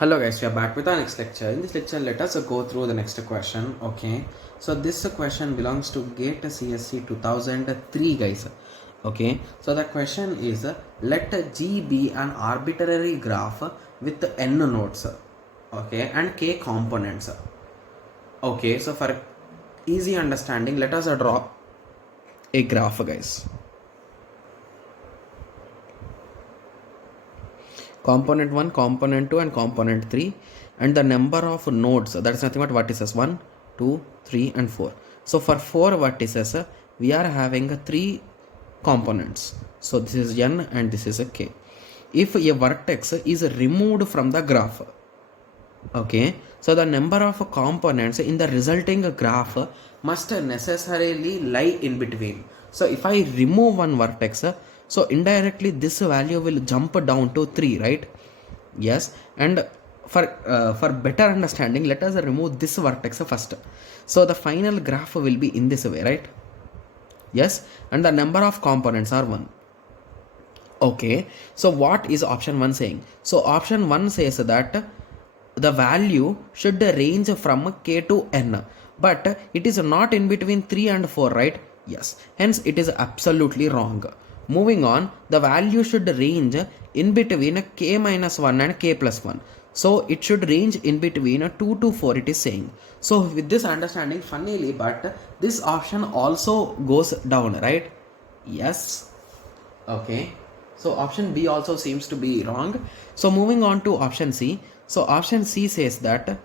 Hello guys, we are back with our next lecture. In this lecture, let us go through the next question. Okay, so this question belongs to GATE CSC 2003 guys. Okay, so the question is let G be an arbitrary graph with n nodes, okay, and k components. Okay, so for easy understanding, let us draw a graph guys. Component 1, component 2 and component 3, and the number of nodes, that is nothing but vertices 1, 2, 3 and 4. So for 4 vertices we are having 3 components. So this is n and this is a k. If a vertex is removed from the graph, okay, so the number of components in the resulting graph must necessarily lie in between. So if I remove one vertex, so indirectly this value will jump down to 3, right? Yes. And for better understanding, let us remove this vertex first. So the final graph will be in this way, right? Yes. And the number of components are 1. Okay, so what is option 1 saying? So option 1 says that the value should range from k to n, but it is not in between 3 and 4, right? Yes, hence it is absolutely wrong. Moving on, the value should range in between k minus 1 and k plus 1. So it should range in between 2 to 4, it is saying. So with this understanding, funnily, but this option also goes down, right? Yes. Okay. So option B also seems to be wrong. So moving on to option C. So option C says that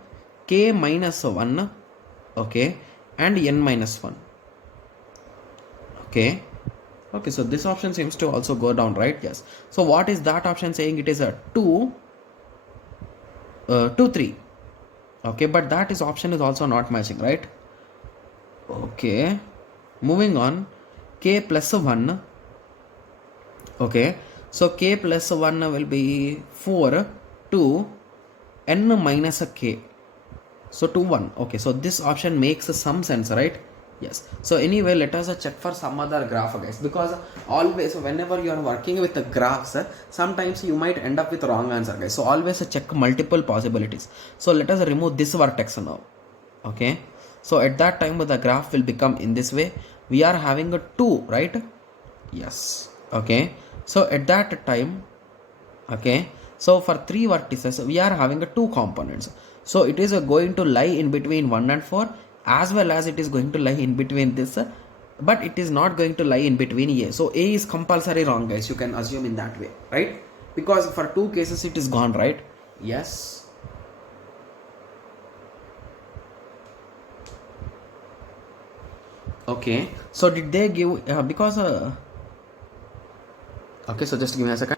k minus 1, okay, and n minus 1. Okay. Okay, so this option seems to also go down, right? Yes. So what is that option saying? It is a 2, 3. Okay, but that is option is also not matching, right? Okay. Moving on, k plus 1. Okay, so k plus 1 will be 4 to n minus a k. So to 1. Okay, so this option makes some sense, right? Yes. So anyway, let us check for some other graph guys, because always whenever you are working with the graphs, sometimes you might end up with wrong answer guys. So always check multiple possibilities. So let us remove this vertex now. Okay, so at that time the graph will become in this way. We are having a 2, right? Yes. Okay, so at that time, okay, so for 3 vertices we are having a 2 components. So it is going to lie in between 1 and 4, as well as it is going to lie in between this, but it is not going to lie in between A. So A is compulsory wrong guys, you can assume in that way, right? Because for 2 cases it is gone, right? Yes. Okay, so did they give because okay, so just give me a second.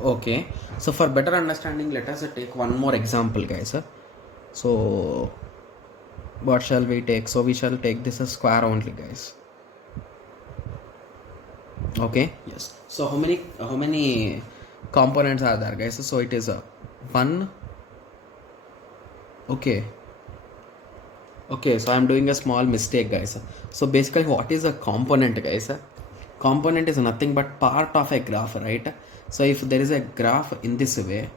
Okay, so for better understanding, let us take one more example guys. So what shall we take? So we shall take this as square only guys. Okay, yes. So how many components are there guys? So it is a 1. Okay, so I'm doing a small mistake guys. So basically what is a component guys? Component is nothing but part of a graph, right? So if there is a graph in this way,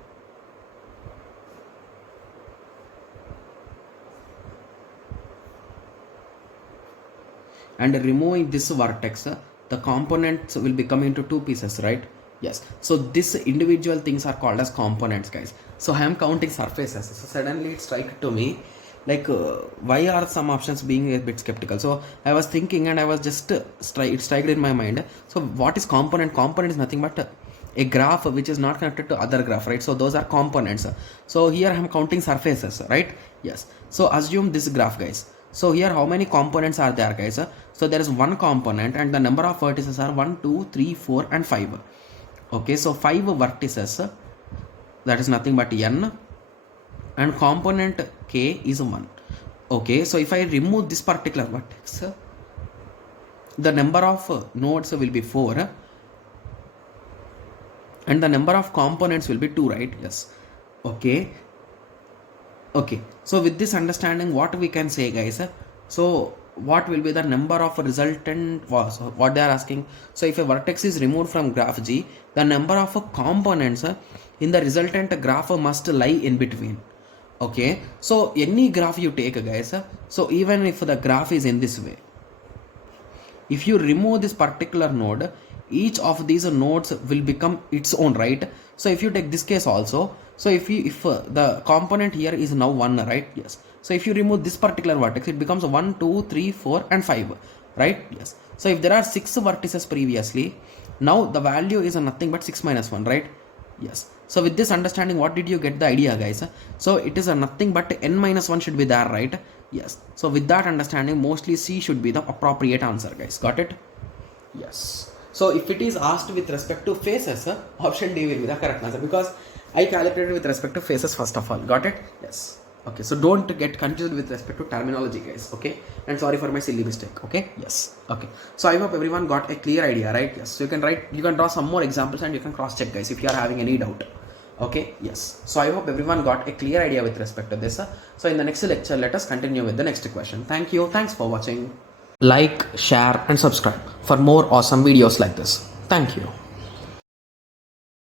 and removing this vertex, the components will become into 2 pieces, right? Yes. So this individual things are called as components guys. So I am counting surfaces. So suddenly it strike to me like why are some options being a bit skeptical? So I was thinking and I was just it struck in my mind. So what is component? Component is nothing but a graph which is not connected to other graph, right? So those are components. So here I am counting surfaces, right? Yes. So assume this graph guys. So here how many components are there guys? So there is one component and the number of vertices are 1, 2, 3, 4 and 5. Okay, so 5 vertices, that is nothing but n, and component k is 1. Okay, so if I remove this particular vertex, the number of nodes will be 4 and the number of components will be 2, right? Yes. Okay, so with this understanding, what we can say guys, so what will be the number of resultant was what they are asking. So if a vertex is removed from graph G, the number of components in the resultant graph must lie in between. Okay, so any graph you take, guys, so even if the graph is in this way, if you remove this particular node, each of these nodes will become its own, right? So if you take this case also, so if the component here is now 1, right? Yes. So if you remove this particular vertex, it becomes 1, 2, 3, 4 and 5, right? Yes. So if there are 6 vertices previously, now the value is nothing but 6 minus 1, right? Yes. So with this understanding, what did you get the idea, guys? So it is a nothing but n minus 1 should be there, right? Yes. So with that understanding, mostly C should be the appropriate answer, guys. Got it? Yes. So if it is asked with respect to faces, option D will be the correct answer, because I calculated with respect to faces first of all. Got it? Yes. Okay. So don't get confused with respect to terminology, guys. Okay. And sorry for my silly mistake. Okay. Yes. Okay. So I hope everyone got a clear idea, right? Yes. So you can draw some more examples and you can cross check, guys, if you are having any doubt. Okay. Yes. So I hope everyone got a clear idea with respect to this. So in the next lecture, let us continue with the next question. Thank you. Thanks for watching. Like, share and subscribe for more awesome videos like this. Thank you.